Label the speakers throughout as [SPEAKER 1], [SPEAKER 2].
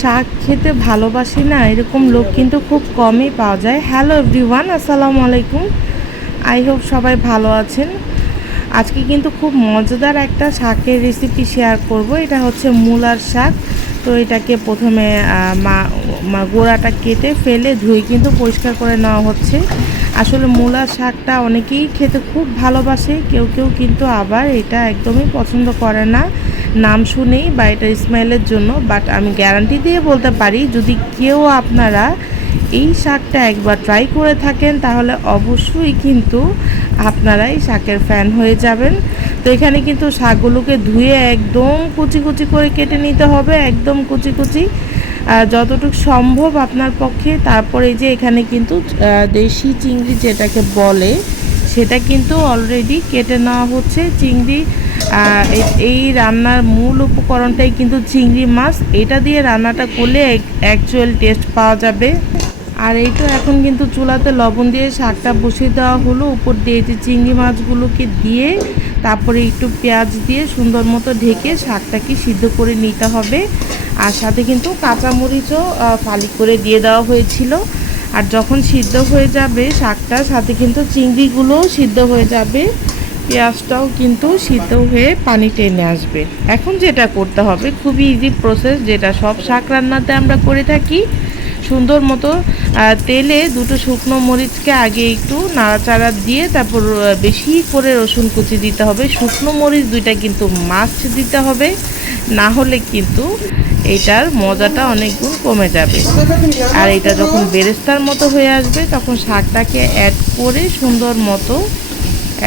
[SPEAKER 1] শাক খেতে ভালোবাসি না, এরকম লোক কিন্তু খুব কমই পাওয়া যায়। হ্যালো এভরিওয়ান আসসালামু আলাইকুম। আই হোপ সবাই ভালো আছেন। আজকে কিন্তু খুব মজাদার একটা শাকের রেসিপি শেয়ার করব। এটা হচ্ছে মূলার শাক। তো এটাকে প্রথমে মা, গোড়াটা কেটে ফেলে ধুয়ে কিন্তু পরিষ্কার করে নেওয়া হচ্ছে। আসলে মূলার শাকটা অনেকেই খেতে খুব ভালোবাসে, কেউ কেউ কিন্তু আবার এটা একদমই পছন্দ করে না। নাম শুনেই বা এটা স্মেলের জন্য বাট আমি গ্যারান্টি দিয়ে বলতে পারি, যদি কেউ আপনারা এই শাকটা একবার ট্রাই করে থাকেন, তাহলে অবশ্যই কিন্তু আপনারা এই শাকের ফ্যান হয়ে যাবেন। তো এখানে কিন্তু শাকগুলোকে ধুয়ে একদম কুচি কুচি করে কেটে নিতে হবে, একদম কুচি কুচি। যতটুকু সম্ভব আপনার পক্ষে, তারপরে যে এখানে কিন্তু দেশি চিংড়ি যেটাকে বলে, সেটা কিন্তু অলরেডি কেটে নেওয়া হচ্ছে। চিংড়ি এই- রান্নার মূল উপকরণটাই কিন্তু চিংড়ি মাছ। এটা দিয়ে রান্নাটা করলে অ্যাকচুয়াল টেস্ট পাওয়া যাবে। আর এই তো এখন কিন্তু চুলাতে লবণ দিয়ে শাকটা বসিয়ে দেওয়া হলো। উপর দিয়ে চিংড়ি মাছগুলোকে দিয়ে তারপরে একটু পেঁয়াজ দিয়ে সুন্দর মতো ঢেকে শাকটাকে সিদ্ধ করে নিতে হবে। আর সাথে কিন্তু কাঁচামরিচও ফালি করে দিয়ে দেওয়া হয়েছিল। আর যখন সিদ্ধ হয়ে যাবে শাকটা, সাথে কিন্তু চিংড়িগুলোও সিদ্ধ হয়ে যাবে। পেঁয়াজটাও কিন্তু সিদ্ধ হয়ে পানি টেনে আসবে। এখন যেটা করতে হবে খুবই ইজি প্রসেস যেটা সব শাক রান্নাতে আমরা করে থাকি, সুন্দর মতো তেলে দুটো শুকনো মরিচকে আগে একটু নাড়াচাড়া দিয়ে তারপর বেশি করে রসুন কুচি দিতে হবে। শুকনো মরিচ দুইটা কিন্তু মাছ দিতে হবে, না হলে কিন্তু এটার মজাটা অনেক গুণ কমে যাবে। আর এটা যখন বেরেস্তার মতো হয়ে আসবে, তখন শাকটাকে অ্যাড করে সুন্দর মতো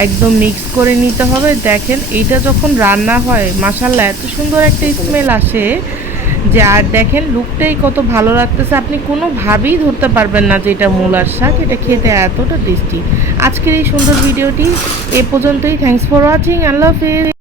[SPEAKER 1] একদম মিক্স করে নিতে হবে। দেখেন, এইটা যখন রান্না হয় মাসাল্লা এত সুন্দর একটা স্মেল আসে যে, আর দেখেন লুকটাই কত ভালো লাগতেছে। আপনি কোনোভাবেই ধরতে পারবেন না যে, এটা মূলার শাক, এটা খেতে এতটা টেস্টি আজকের এই সুন্দর ভিডিওটি এ পর্যন্তই। থ্যাংকস ফর ওয়াচিং আল্লাহ হাফিজ।